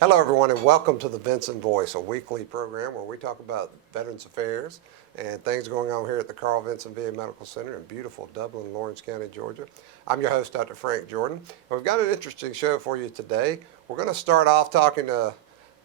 Hello, everyone, and welcome to the Vinson Voice, a weekly program where we talk about Veterans Affairs and things going on here at the Carl Vinson VA Medical Center in beautiful Dublin, Lawrence County, Georgia. I'm your host, Dr. Frank Jordan, and we've got an interesting show for you today. We're going to start off talking to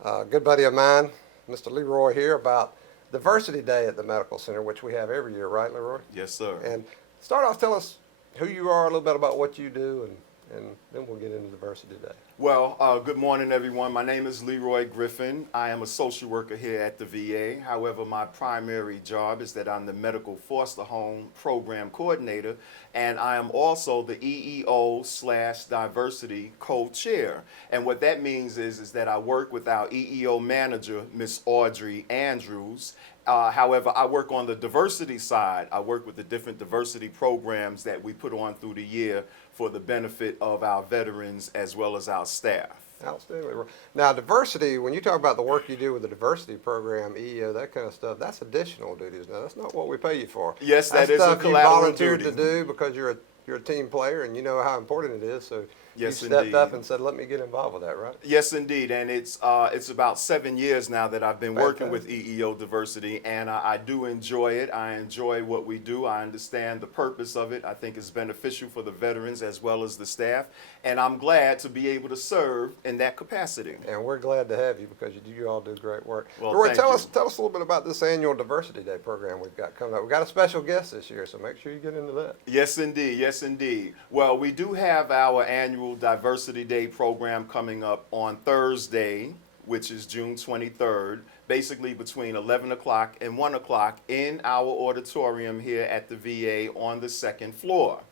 a good buddy of mine, Mr. LeRoy, here about Diversity Day at the Medical Center, which we have every year, right, LeRoy? Yes, sir. And start off, tell us who you are, a little bit about what you do, and then we'll get into Diversity Day. Well, good morning, everyone. My name is LeRoy Griffin. I am a social worker here at the VA. However, my primary job is that I'm the Medical Foster Home Program Coordinator, and I am also the EEO/Diversity Co-Chair. And what that means is that I work with our EEO manager, Miss Audrey Andrews. However, I work on the diversity side. I work with the different diversity programs that we put on through the year for the benefit of our veterans as well as our staff. Outstanding. Now, diversity, when you talk about the work you do with the diversity program, EEO, that kind of stuff, that's additional duties. Now, that's not what we pay you for. Yes, that that's is a stuff collateral you volunteered duty. to do because you're a team player and you know how important it is. So Yes, you stepped indeed. up and said, let me get involved with that, right? Yes, indeed, and it's about 7 years now that I've been working with EEO Diversity, and I do enjoy it. I enjoy what we do. I understand the purpose of it. I think it's beneficial for the veterans as well as the staff, and I'm glad to be able to serve in that capacity. And we're glad to have you because you all do great work. Well, Roy, thank tell you. us a little bit about this annual Diversity Day program we've got coming up. We've got a special guest this year, so make sure you get into that. Yes, indeed. Yes, indeed. Well, we do have our annual Diversity Day program coming up on Thursday, which is June 23rd, basically between 11 o'clock and 1 o'clock in our auditorium here at the VA on the second floor.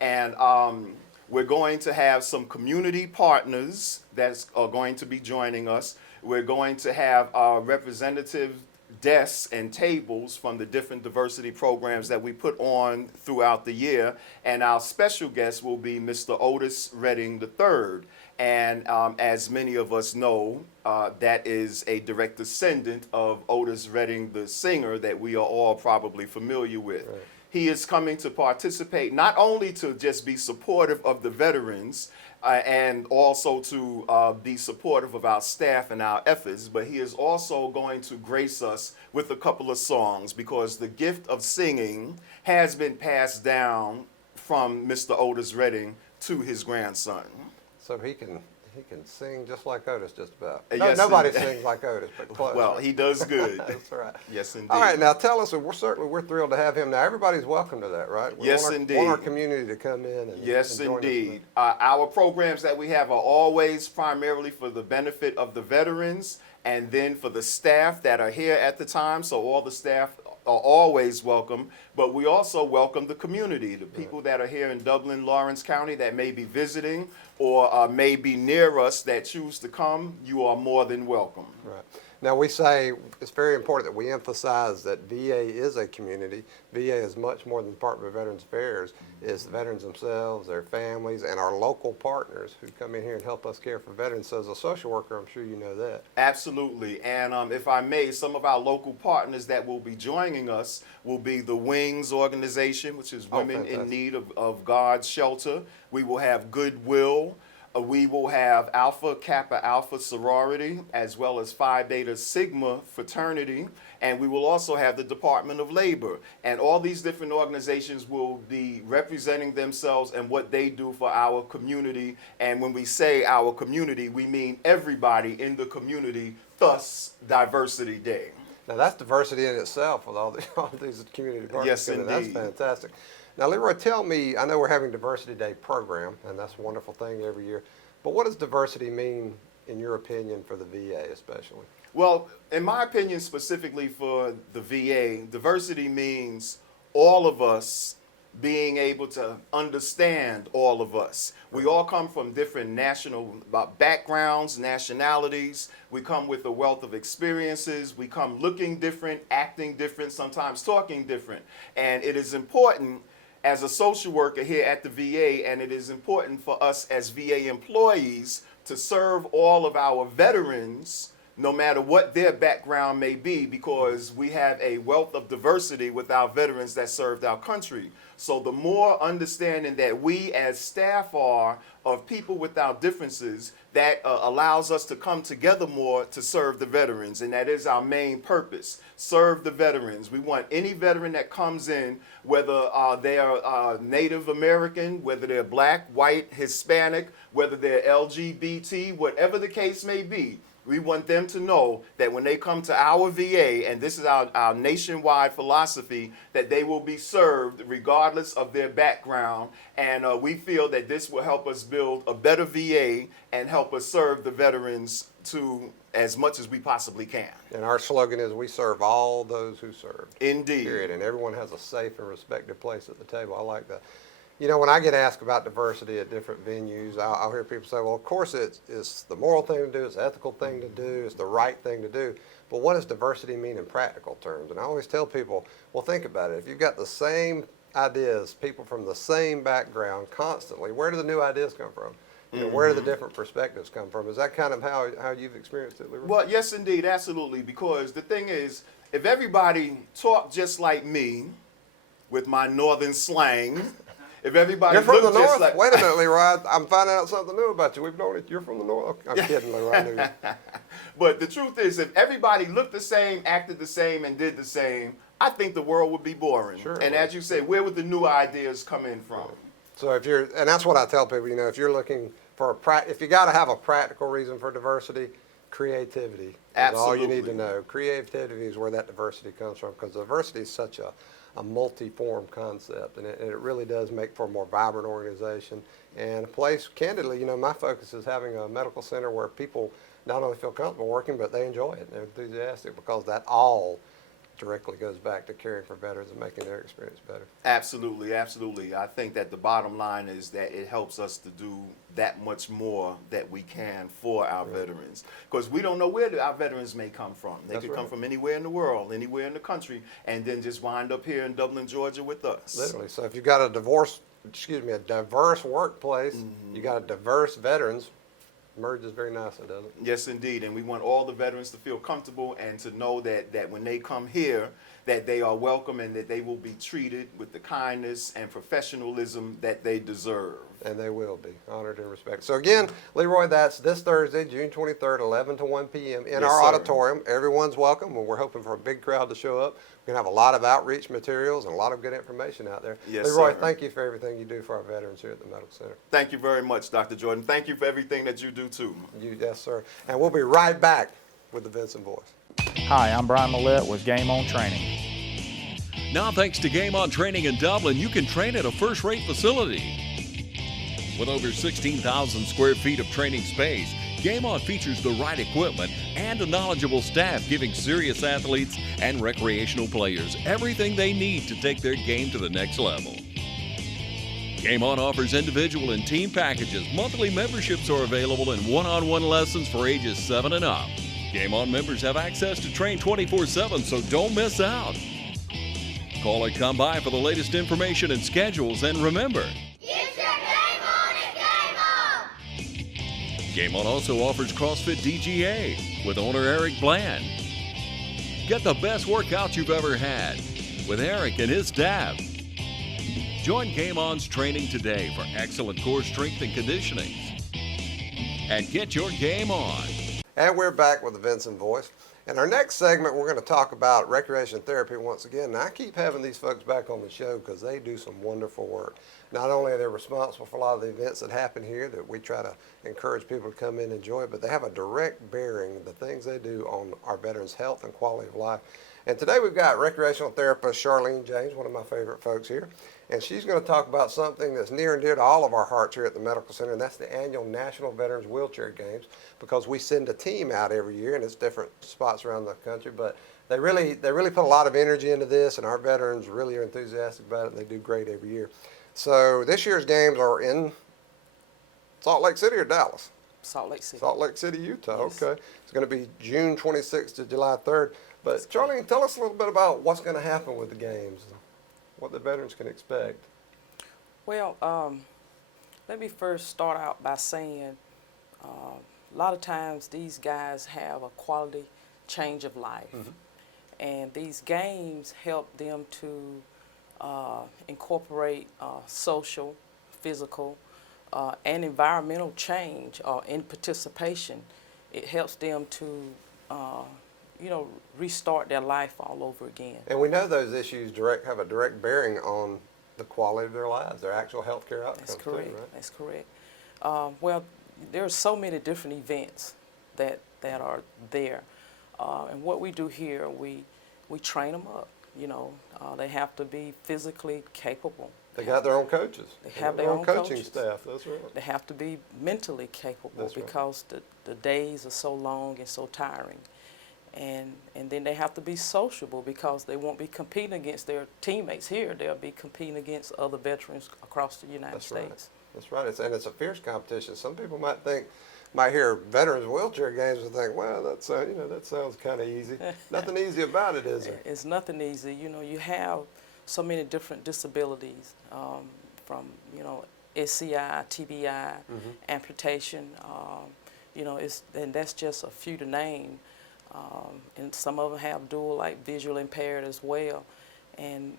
And we're going to have some community partners that are going to be joining us. We're going to have representative desks and tables from the different diversity programs that we put on throughout the year. And our special guest will be Mr. Otis Redding III. And as many of us know, that is a direct descendant of Otis Redding, the singer that we are all probably familiar with. Right. He is coming to participate not only to just be supportive of the veterans and also to be supportive of our staff and our efforts, but he is also going to grace us with a couple of songs because the gift of singing has been passed down from Mr. Otis Redding to his grandson. So he can sing just like Otis, just about. Yes, Nobody indeed. sings like Otis, but close. Well, he does good. That's right. Yes, indeed. All right, now tell us, and we're thrilled to have him. Now everybody's welcome to that, right? We Yes, want indeed. Want our community to come in and Yes, and join us in indeed. Our programs that we have are always primarily for the benefit of the veterans and then for the staff that are here at the time. So all the staff are always welcome, but we also welcome the community, the people that are here in Dublin, Lawrence County that may be visiting or may be near us that choose to come. You are more than welcome. Right. Now we say it's very important that we emphasize that VA is a community. VA is much more than the Department of Veterans Affairs. It's the veterans themselves, their families, and our local partners who come in here and help us care for veterans. So as a social worker, I'm sure you know that. Absolutely. And if I may, some of our local partners that will be joining us will be the WINGS organization, which is Women in Need of God's Shelter. We will have Goodwill. We will have Alpha Kappa Alpha sorority, as well as Phi Beta Sigma fraternity, and we will also have the Department of Labor. And all these different organizations will be representing themselves and what they do for our community. And when we say our community, we mean everybody in the community, thus Diversity Day. Now that's diversity in itself with all these community partners. Yes, coming in. That's indeed. fantastic. Now, LeRoy, tell me, I know we're having Diversity Day program, and that's a wonderful thing every year, but what does diversity mean, in your opinion, for the VA especially? Well, in my opinion, specifically for the VA, diversity means all of us being able to understand all of us. We all come from different national backgrounds, nationalities. We come with a wealth of experiences. We come looking different, acting different, sometimes talking different. And it is important as a social worker here at the VA, and it is important for us as VA employees to serve all of our veterans no matter what their background may be, because we have a wealth of diversity with our veterans that served our country. So the more understanding that we as staff are of people with our differences, that allows us to come together more to serve the veterans, and that is our main purpose. Serve the veterans. We want any veteran that comes in, whether they are Native American, whether they're black, white, Hispanic, whether they're LGBT, whatever the case may be, we want them to know that when they come to our VA, and this is our nationwide philosophy, that they will be served regardless of their background. And we feel that this will help us build a better VA and help us serve the veterans to as much as we possibly can. And our slogan is, we serve all those who served. Indeed. Period. And everyone has a safe and respected place at the table. I like that. You know, when I get asked about diversity at different venues, I'll hear people say, well, of course it's the moral thing to do, it's the ethical thing to do, it's the right thing to do. But what does diversity mean in practical terms? And I always tell people, well, think about it. If you've got the same ideas, people from the same background constantly, where do the new ideas come from? You know, where do the different perspectives come from? Is that kind of how you've experienced it, LeRoy? Well, yes, indeed, absolutely. Because the thing is, if everybody talked just like me with my northern slang, if everybody You're from the looked just north? like, Wait a minute, LeRoy. I'm finding out something new about you. We've known it. You're from the north. Okay, I'm kidding, LeRoy. I knew you. But the truth is, if everybody looked the same, acted the same, and did the same, I think the world would be boring. Sure. And as you say, where would the new ideas come in from? So if you're, and that's what I tell people, you know, if you're looking for if you got to have a practical reason for diversity, creativity is all you need to know. Creativity is where that diversity comes from, because diversity is such a multi-form concept, and it really does make for a more vibrant organization and a place. Candidly, you know, my focus is having a medical center where people not only feel comfortable working, but they enjoy it and they're enthusiastic, because that all directly goes back to caring for veterans and making their experience better. Absolutely, absolutely. I think that the bottom line is that it helps us to do that much more that we can for our veterans. Because we don't know where our veterans may come from. They could come from anywhere in the world, anywhere in the country, and then just wind up here in Dublin, Georgia with us. Literally. So if you've got a diverse workplace, you got a diverse veterans, merges very nicely, doesn't it? Yes, indeed. And we want all the veterans to feel comfortable and to know that when they come here, that they are welcome and that they will be treated with the kindness and professionalism that they deserve. And they will be honored and respected. So again, LeRoy, that's this Thursday, June 23rd, 11 to 1 p.m. in our auditorium. Everyone's welcome, and we're hoping for a big crowd to show up. We're going to have a lot of outreach materials and a lot of good information out there. Yes, LeRoy, sir. thank you for everything you do for our veterans here at the Medical Center. Thank you very much, Dr. Jordan. Thank you for everything that you do, too. Yes, sir. And we'll be right back with the Vinson Voice. Hi, I'm Brian Millett with Game On Training. Now, thanks to Game On Training in Dublin, you can train at a first-rate facility. With over 16,000 square feet of training space, Game On features the right equipment and a knowledgeable staff, giving serious athletes and recreational players everything they need to take their game to the next level. Game On offers individual and team packages. Monthly memberships are available and one-on-one lessons for ages 7 and up. Game On members have access to train 24/7, so don't miss out. Call or come by for the latest information and schedules, and remember, Get your game on at Game On! Game On also offers CrossFit DGA with owner Eric Bland. Get the best workout you've ever had with Eric and his staff. Join Game On's training today for excellent core strength and conditioning. And get your game on. And we're back with the Vinson Voice. In our next segment, we're going to talk about recreation therapy once again. And I keep having these folks back on the show because they do some wonderful work. Not only are they responsible for a lot of the events that happen here that we try to encourage people to come in and enjoy, but they have a direct bearing, the things they do, on our veterans' health and quality of life. And today we've got recreational therapist Charlene James, one of my favorite folks here. And she's going to talk about something that's near and dear to all of our hearts here at the Medical Center, and that's the annual National Veterans Wheelchair Games, because we send a team out every year, and it's different spots around the country, but they really put a lot of energy into this, and our veterans really are enthusiastic about it, and they do great every year. So this year's games are in Salt Lake City or Dallas? Salt Lake City. Salt Lake City, Utah. Yes. Okay. It's going to be June 26th to July 3rd. But Charlene, tell us a little bit about what's going to happen with the games, what the veterans can expect. Well, let me first start out by saying a lot of times these guys have a quality change of life. And these games help them to incorporate social, physical, and environmental change in participation. It helps them to, restart their life all over again. And we know those issues have a direct bearing on the quality of their lives, their actual health care outcomes. That's correct. Too, right? That's correct. Well, there are so many different events that are there, and what we do here, we train them up. They have to be physically capable. They got their own coaches. They have their own coaching coaches. staff. That's right. They have to be mentally capable. That's right. Because the days are so long and so tiring. And then they have to be sociable because they won't be competing against their teammates here. They'll be competing against other veterans across the United States. That's right. And it's a fierce competition. Some people might hear veterans wheelchair games and think, well, that sounds kind of easy. Nothing easy about it, is there? It's nothing easy. You have so many different disabilities, from SCI, TBI, amputation. And that's just a few to name. And some of them have dual, like visual impaired as well. And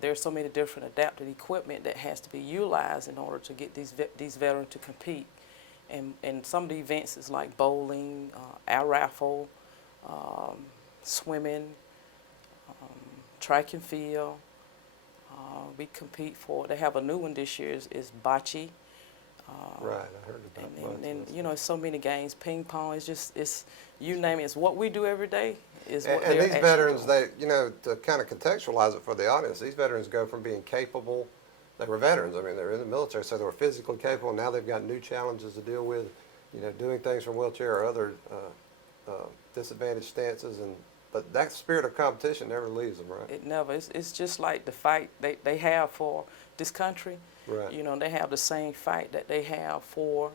there's so many different adapted equipment that has to be utilized in order to get these veterans to compete. And some of the events is like bowling, air raffle, swimming, track and field. We compete for. They have a new one this year. Is bocce. Right, I heard about that. And it's so many games. Ping pong. It's you name it. It's what we do every day. Is what And they're these actually veterans, doing. to kind of contextualize it for the audience, these veterans go from being capable. They were veterans. I mean, they were in the military, so they were physically capable. Now they've got new challenges to deal with, doing things from wheelchair or other disadvantaged stances. But that spirit of competition never leaves them, right? It never. It's just like the fight they have for this country. Right. They have the same fight that they have for,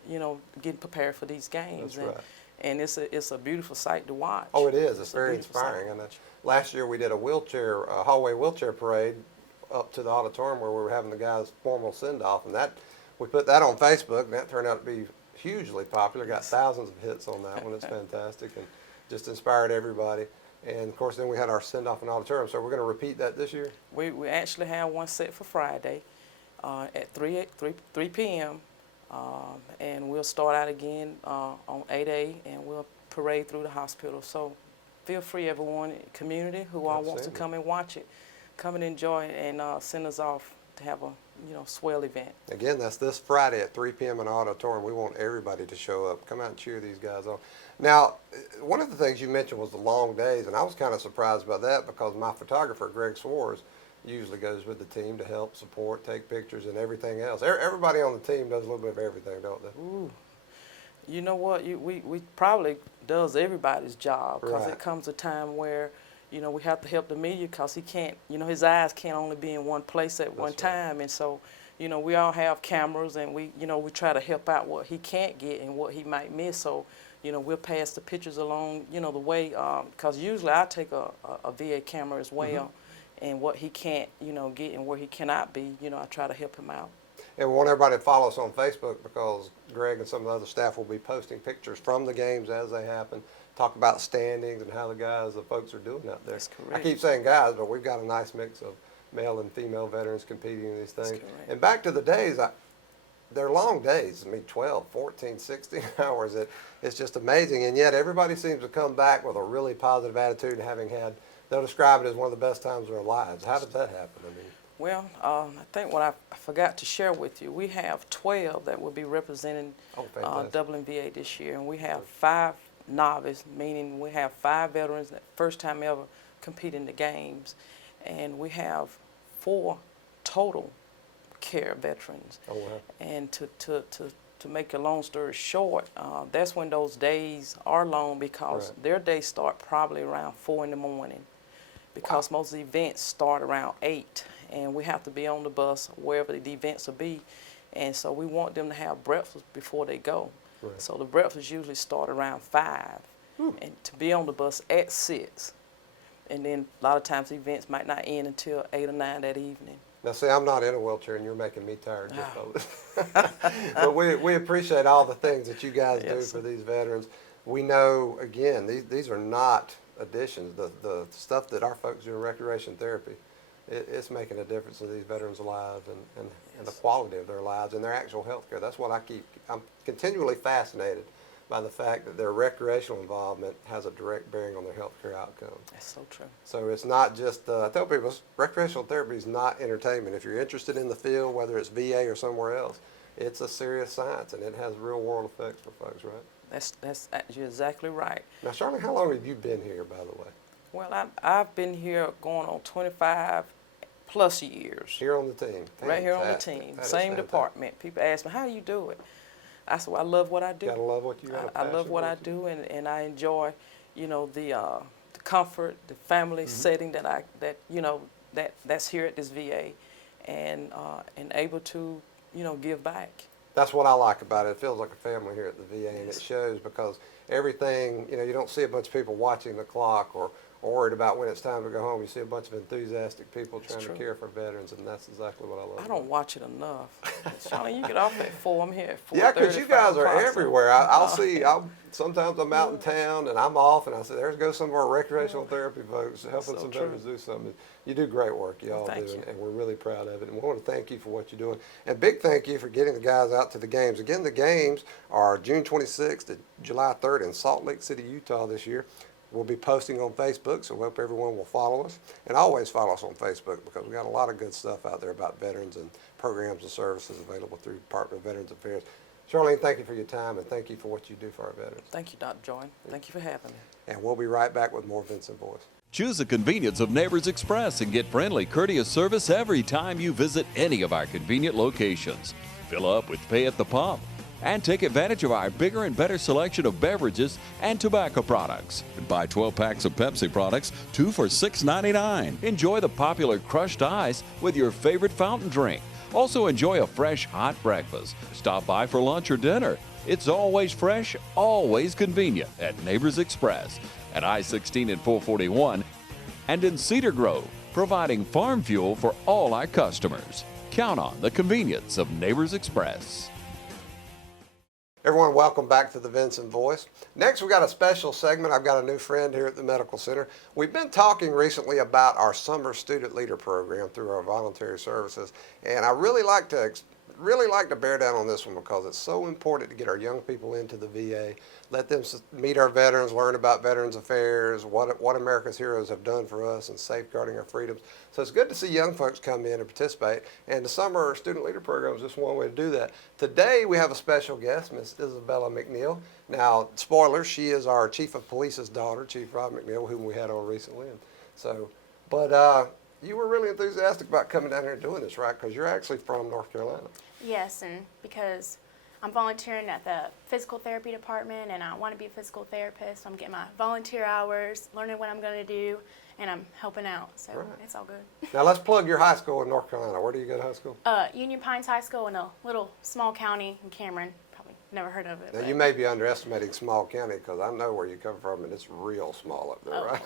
getting prepared for these games. That's right. And it's a beautiful sight to watch. Oh, it is. It's a very beautiful sight to inspiring. And watch. last year we did a hallway wheelchair parade up to the auditorium where we were having the guys' formal send-off, and we put that on Facebook, and that turned out to be hugely popular. Got thousands of hits on that one. It's fantastic and just inspired everybody. And of course, then we had our send-off in auditorium. So we're going to repeat that this year. We actually have one set for Friday at 3 p.m. And we'll start out again on 8A, and we'll parade through the hospital. So feel free, everyone, community who all wants to come and watch it, come and enjoy it, and send us off to have a swell event. Again, that's this Friday at 3 p.m. in the auditorium. We want everybody to show up. Come out and cheer these guys on. Now, one of the things you mentioned was the long days, and I was kind of surprised by that because my photographer, Greg Swartz, usually goes with the team to help support, take pictures, and everything else. Everybody on the team does a little bit of everything, don't they? Ooh. You know what? We probably does everybody's job because Right. it comes a time where, we have to help the media because he can't, his eyes can't only be in one place at one time. And so, we all have cameras, and we try to help out what he can't get and what he might miss. So, we'll pass the pictures along, the way, because usually I take a VA camera as well. And what he can't, get and where he cannot be, I try to help him out. And we want everybody to follow us on Facebook because Greg and some of the other staff will be posting pictures from the games as they happen, talk about standings and how the folks are doing out there. That's correct. I keep saying guys, but we've got a nice mix of male and female veterans competing in these things. That's correct. And back to the days, they're long days. 12, 14, 16 hours. It's just amazing. And yet everybody seems to come back with a really positive attitude, they'll describe it as one of the best times of their lives. How did that happen? Well, I think what I forgot to share with you, we have 12 that will be representing WNVA this year, and we have 5 novice, meaning we have 5 veterans that first time ever compete in the games, and we have 4 total care veterans. Oh, wow. And to make a long story short, that's when those days are long because their days start probably around 4 in the morning because most of the events start around 8, and we have to be on the bus wherever the events will be, and so we want them to have breakfast before they go. Right. So the breakfast usually start around 5, and to be on the bus at 6, and then a lot of times the events might not end until 8 or 9 that evening. Now, see, I'm not in a wheelchair, and you're making me tired just of it. But we appreciate all the things that you guys do Yes. for these veterans. We know, again, these are not additions. The stuff that our folks do in recreation therapy, it's making a difference in these veterans' lives and the quality of their lives and their actual health care. That's what I'm continually fascinated by the fact that their recreational involvement has a direct bearing on their health care outcomes. That's so true. So it's not just, I tell people, recreational therapy is not entertainment. If you're interested in the field, whether it's VA or somewhere else, it's a serious science, and it has real world effects for folks, right? You're exactly right. Now, Charlene, how long have you been here, by the way? Well, I've been here going on 25 plus years. Here on the team. Right here on the Fantastic. team, That is same fantastic. department. People ask me, how do you do it? I said, well, I love what I do. You gotta love what you got. I love what I do, and I enjoy, the comfort, the family setting that's here at this VA, and able to, give back. That's what I like about it. It feels like a family here at the VA, and it shows because everything, you don't see a bunch of people watching the clock or worried about when it's time to go home. You see a bunch of enthusiastic people trying to care for veterans, and that's exactly what I love. I don't watch it enough. Charlene, you get off at 4, I'm here at 4:30. Yeah, because you guys are 5 o'clock, so- everywhere. Sometimes I'm out in town and I'm off, and I say, there goes some of our recreational therapy folks helping So some true. veterans do something. You do great work, y'all Thank do, you. and we're really proud of it. And we want to thank you for what you're doing. And big thank you for getting the guys out to the games. Again, the games are June 26th to July 3rd in Salt Lake City, Utah this year. We'll be posting on Facebook, so we hope everyone will follow us. And always follow us on Facebook because we got a lot of good stuff out there about veterans and programs and services available through Department of Veterans Affairs. Charlene, thank you for your time, and thank you for what you do for our veterans. Thank you, Dr. Joy. Thank you for having me. And we'll be right back with more Vinson Voice. Choose the convenience of Neighbors Express and get friendly, courteous service every time you visit any of our convenient locations. Fill up with pay at the pump and take advantage of our bigger and better selection of beverages and tobacco products. And buy 12 packs of Pepsi products, 2 for $6.99. Enjoy the popular crushed ice with your favorite fountain drink. Also enjoy a fresh, hot breakfast. Stop by for lunch or dinner. It's always fresh, always convenient at Neighbors Express at I-16 and 441 and in Cedar Grove, providing farm fuel for all our customers. Count on the convenience of Neighbors Express. Everyone, welcome back to the Vinson Voice. Next, we've got a special segment. I've got a new friend here at the Medical Center. We've been talking recently about our Summer Student Leader Program through our voluntary services, and I really like to bear down on this one because it's so important to get our young people into the VA, let them meet our veterans, learn about Veterans Affairs, what America's heroes have done for us in safeguarding our freedoms. So it's good to see young folks come in and participate, and the Summer Student Leader Program is just one way to do that. Today we have a special guest, Miss Izzabella McNeil. Now, spoiler, she is our Chief of Police's daughter, Chief Rob McNeil, whom we had on recently. And so, but you were really enthusiastic about coming down here and doing this, right? Because you're actually from North Carolina. Yes, and because I'm volunteering at the physical therapy department and I want to be a physical therapist, I'm getting my volunteer hours, learning what I'm going to do, and I'm helping out, so it's all good. Now let's plug your high school in North Carolina. Where do you go to high school? Union Pines High School in a little small county in Cameron. Probably never heard of it. Now but- you may be underestimating small county because I know where you come from and it's real small up there, right?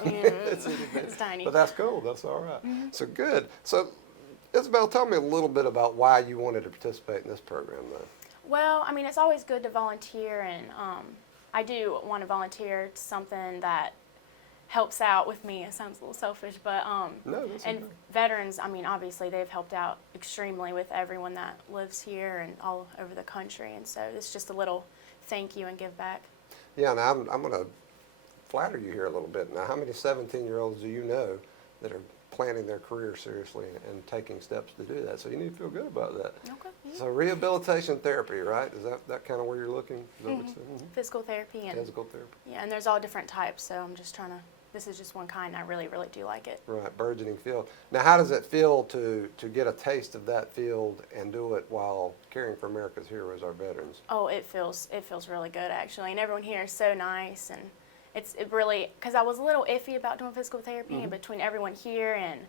It's tiny. But that's cool. That's all right. So good. So Izzabella, tell me a little bit about why you wanted to participate in this program, though. Well, I mean, it's always good to volunteer, and I do want to volunteer to something that helps out with me. It sounds a little selfish, but No, that's and okay. veterans, I mean, obviously they've helped out extremely with everyone that lives here and all over the country, and so it's just a little thank you and give back. Yeah, now I'm going to flatter you here a little bit. Now, how many 17-year-olds do you know that are planning their career seriously and taking steps to do that? So you need to feel good about that. Okay. Yeah. So rehabilitation therapy, right? Is that kind of where you're looking? Is that what it's- Physical therapy and Physical therapy. yeah, and there's all different types, so I'm just trying to. This is just one kind. I really, really do like it. Right, burgeoning field. Now, how does it feel to get a taste of that field and do it while caring for America's heroes, our veterans? Oh, it feels really good actually, and everyone here is so nice, and it really, because I was a little iffy about doing physical therapy, and between everyone here and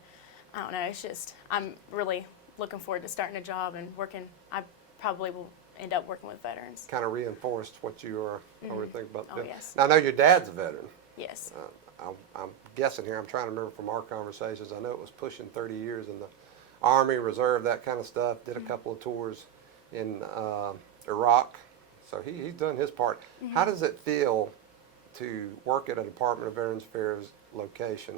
I don't know, it's just I'm really looking forward to starting a job and working. I probably will end up working with veterans. Kind of reinforced what you were already thinking about. Oh, doing. yes. Now, I know your dad's a veteran. Yes. I'm guessing here, I'm trying to remember from our conversations, I know it was pushing 30 years in Army, Reserve, that kind of stuff. Did a couple of tours in Iraq. So he's done his part. How does it feel to work at a Department of Veterans Affairs location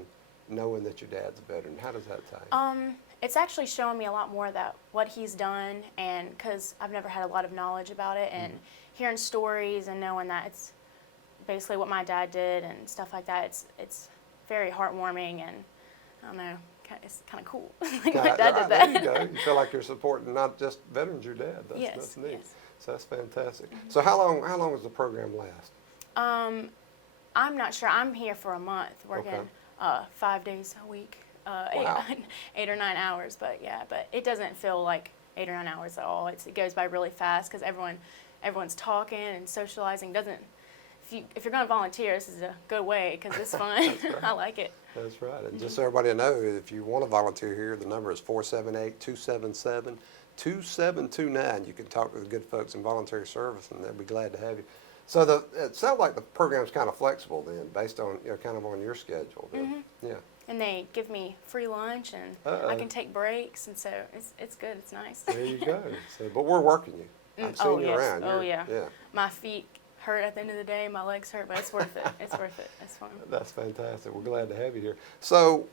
knowing that your dad's a veteran? How does that tie in? It's actually showing me a lot more that what he's done, and because I've never had a lot of knowledge about it, and hearing stories and knowing that it's basically what my dad did and stuff like that, it's very heartwarming, and I don't know, it's kind of cool. Like my dad did that. There you go. You feel like you're supporting not just veterans, your dad. That's neat. Yes. So that's fantastic. So how long does the program last? I'm not sure. I'm here for a month, working 5 days a week, Wow. 8 or 9 hours. But yeah, but it doesn't feel like 8 or 9 hours at all. It goes by really fast because everyone's talking and socializing. If you're going to volunteer, this is a good way because it's fun. Right. I like it. That's right. And just so everybody knows, if you want to volunteer here, the number is 478-277-2729. You can talk to the good folks in voluntary service, and they'll be glad to have you. So it sounds like the program's kind of flexible then, based on kind of on your schedule. Yeah. And they give me free lunch, and I can take breaks, and so it's good. It's nice. There you go. So, but we're working you. I've seen you around. Oh You're- yeah. My feet hurt at the end of the day. My legs hurt, but it's worth it. It's worth it. It's fun. That's fantastic. We're glad to have you here. So,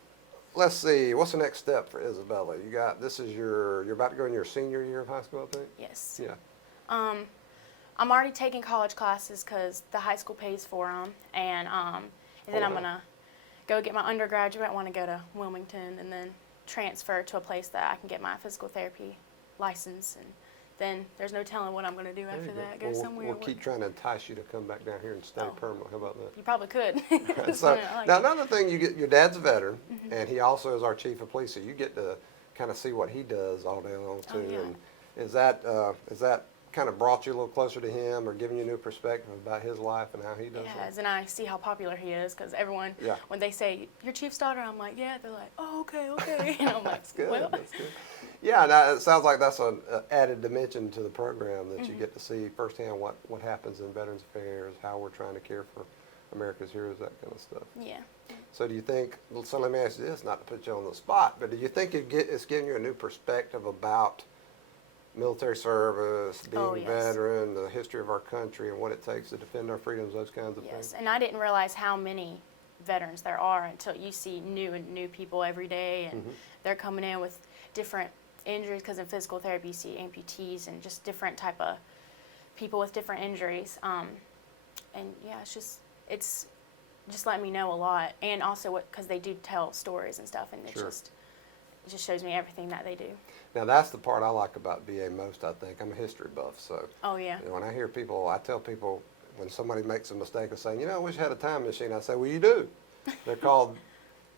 let's see. What's the next step for Izzabella? You're about to go in your senior year of high school, I think? Yes. Yeah. I'm already taking college classes because the high school pays for them, and then I'm wow. gonna go get my undergraduate. I want to go to Wilmington and then transfer to a place that I can get my physical therapy license, and then there's no telling what I'm gonna do There after you that. go. Go Well, somewhere. We'll work. keep trying to entice you to come back down here and stay permanent. How about that? You probably could. So I like now it. another thing, your dad's a veteran, and he also is our chief of police. So you get to kind of see what he does all day long too. yeah. And is that kind of brought you a little closer to him, or giving you a new perspective about his life and how he does It it? has, and I see how popular he is because everyone, Yeah. when they say your chief's daughter, I'm like, yeah. They're like, oh, okay, and I'm like, That's good. well, That's good. Yeah, now it sounds like that's an added dimension to the program that you get to see firsthand what happens in Veterans Affairs, how we're trying to care for America's heroes, that kind of stuff. yeah. So do you think, so let me ask you this, not to put you on the spot, but do you think it's giving you a new perspective about military service, being Oh, a yes. veteran, the history of our country, and what it takes to defend our freedoms, those kinds of Yes, things? and I didn't realize how many veterans there are until you see new people every day, and they're coming in with different injuries because in physical therapy you see amputees and just different type of people with different injuries. And yeah, it's just let me know a lot, and also because they do tell stories and stuff, and it Sure. just shows me everything that they do. Now that's the part I like about VA most, I think. I'm a history buff, so Oh yeah. you know, when I hear people, I tell people when somebody makes a mistake of saying, I wish I had a time machine, I say, well, you do. They're called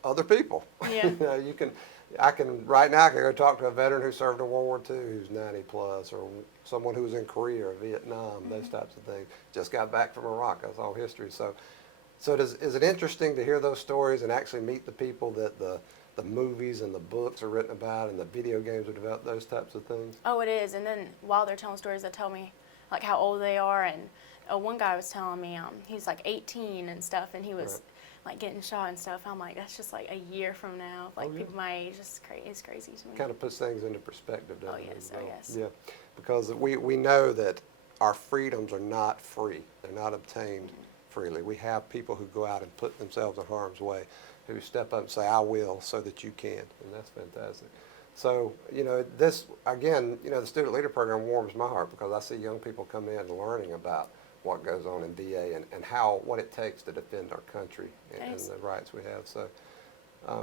other people. Yeah. I can right now I can go talk to a veteran who served in World War II who's 90 plus, or someone who was in Korea or Vietnam, those types of things. Just got back from Iraq. That's all history. So is it interesting to hear those stories and actually meet the people that the movies and the books are written about and the video games are developed, those types of things? Oh, it is. And then while they're telling stories, they tell me like how old they are. And one guy was telling me he's like 18 and stuff, and he was like getting shot and stuff. I'm like, that's just like a year from now. Like yeah. people my age, it's crazy to me. Kind of puts things into perspective, doesn't it? yes, oh, yes. Yeah, because we know that our freedoms are not free. They're not obtained freely. We have people who go out and put themselves in harm's way, who step up and say, I will, so that you can, and that's fantastic. So, this, again, the Student Leader Program warms my heart because I see young people come in learning about what goes on in VA and what it takes to defend our country and the rights we have. So,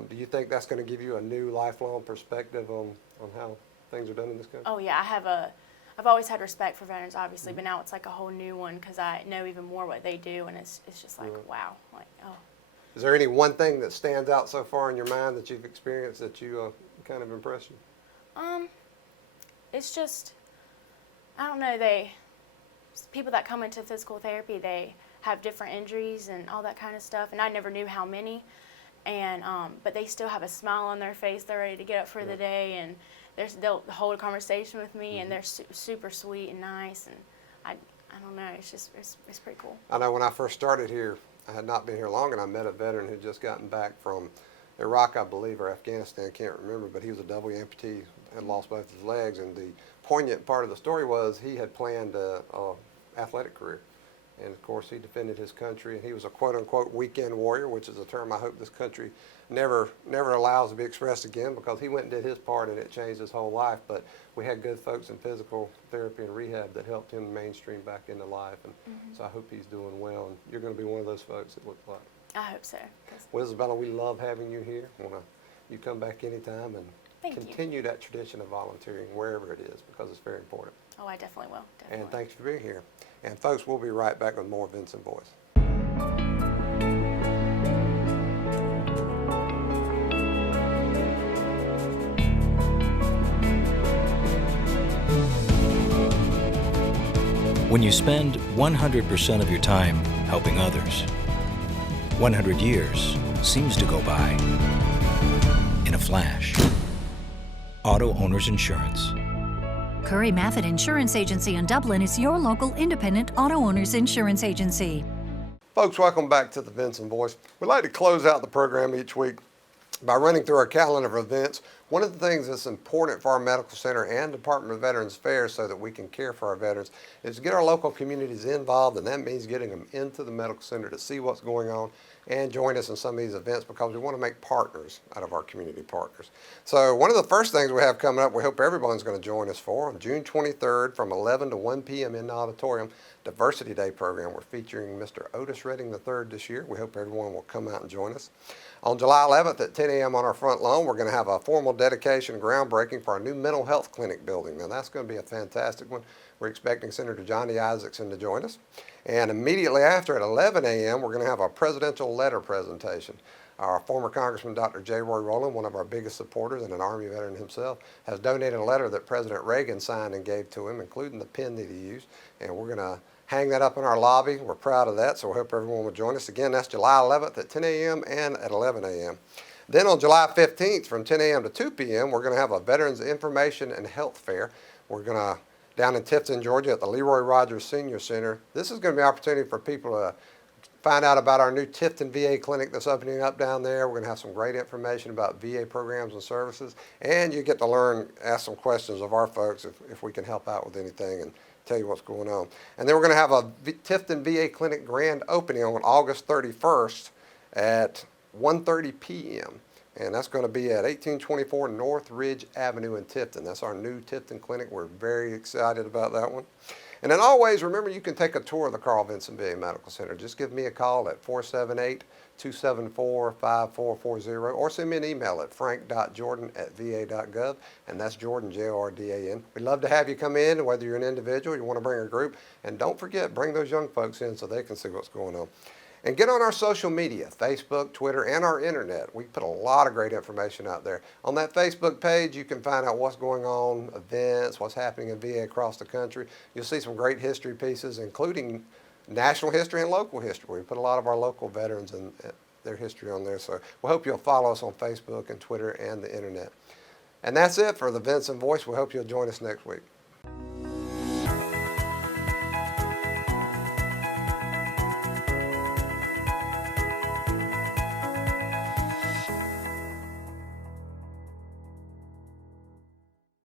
do you think that's going to give you a new lifelong perspective on how things are done in this country? Oh yeah, I've always had respect for veterans, obviously, but now it's like a whole new one because I know even more what they do, and it's just like wow, like oh. Is there any one thing that stands out so far in your mind that you've experienced that you kind of impressed you? It's just, I don't know, people that come into physical therapy, they have different injuries and all that kind of stuff, and I never knew how many, and but they still have a smile on their face. They're ready to get up for the day, and they'll hold a conversation with me, and they're super sweet and nice, and I don't know, it's pretty cool. I know when I first started here, I had not been here long, and I met a veteran who'd just gotten back from Iraq, I believe, or Afghanistan, can't remember, but he was a double amputee and lost both his legs. And the poignant part of the story was he had planned a athletic career. And of course, he defended his country, and he was a quote-unquote weekend warrior, which is a term I hope this country never allows to be expressed again, because he went and did his part, and it changed his whole life. But we had good folks in physical therapy and rehab that helped him mainstream back into life, and so I hope he's doing well. And you're going to be one of those folks, it looks like. I hope so. 'Cause Well, Izzabella, we love having you here. You come back anytime and Thank you. continue that tradition of volunteering wherever it is, because it's very important. Oh, I definitely will. Definitely. And thanks for being here. And folks, we'll be right back with more Vinson Voice. When you spend 100% of your time helping others, 100 years seems to go by in a flash. Auto Owners Insurance. Curry Maffett Insurance Agency in Dublin is your local independent auto owners insurance agency. Folks, welcome back to the Vinson Voice. We'd like to close out the program each week by running through our calendar of events. One of the things that's important for our medical center and Department of Veterans Affairs so that we can care for our veterans is to get our local communities involved, and that means getting them into the medical center to see what's going on and join us in some of these events, because we want to make partners out of our community partners. So one of the first things we have coming up, we hope everyone's going to join us for, on June 23rd from 11 to 1 p.m. in the auditorium, Diversity Day program. We're featuring Mr. Otis Redding III this year. We hope everyone will come out and join us. On July 11th at 10 a.m. on our front lawn, we're going to have a formal dedication groundbreaking for our new mental health clinic building. Now that's going to be a fantastic one. We're expecting Senator Johnny Isakson to join us. And immediately after at 11 a.m., we're going to have a presidential letter presentation. Our former Congressman Dr. J. Roy Rowland, one of our biggest supporters and an Army veteran himself, has donated a letter that President Reagan signed and gave to him, including the pen that he used. And we're going to hang that up in our lobby. We're proud of that, so we hope everyone will join us. Again, that's July 11th at 10 a.m. and at 11 a.m. Then on July 15th from 10 a.m. to 2 p.m., we're going to have a Veterans Information and Health Fair. We're going to, down in Tifton, Georgia at the LeRoy Rogers Senior Center. This is going to be an opportunity for people to find out about our new Tifton VA clinic that's opening up down there. We're going to have some great information about VA programs and services, and you get to learn, ask some questions of our folks if we can help out with anything and tell you what's going on. And then we're going to have a Tifton VA clinic grand opening on August 31st at 1:30 p.m. And that's going to be at 1824 North Ridge Avenue in Tifton. That's our new Tifton clinic. We're very excited about that one. And then always remember, you can take a tour of the Carl Vinson VA Medical Center. Just give me a call at 478-274-5440 or send me an email at frank.jordan@va.gov, and that's Jordan, Jordan. We'd love to have you come in, whether you're an individual, you want to bring a group, and don't forget, bring those young folks in so they can see what's going on. And get on our social media, Facebook, Twitter, and our internet. We put a lot of great information out there. On that Facebook page, you can find out what's going on, events, what's happening in VA across the country. You'll see some great history pieces, including national history and local history. We put a lot of our local veterans and their history on there. So we hope you'll follow us on Facebook and Twitter and the internet. And that's it for the Vinson Voice. We hope you'll join us next week.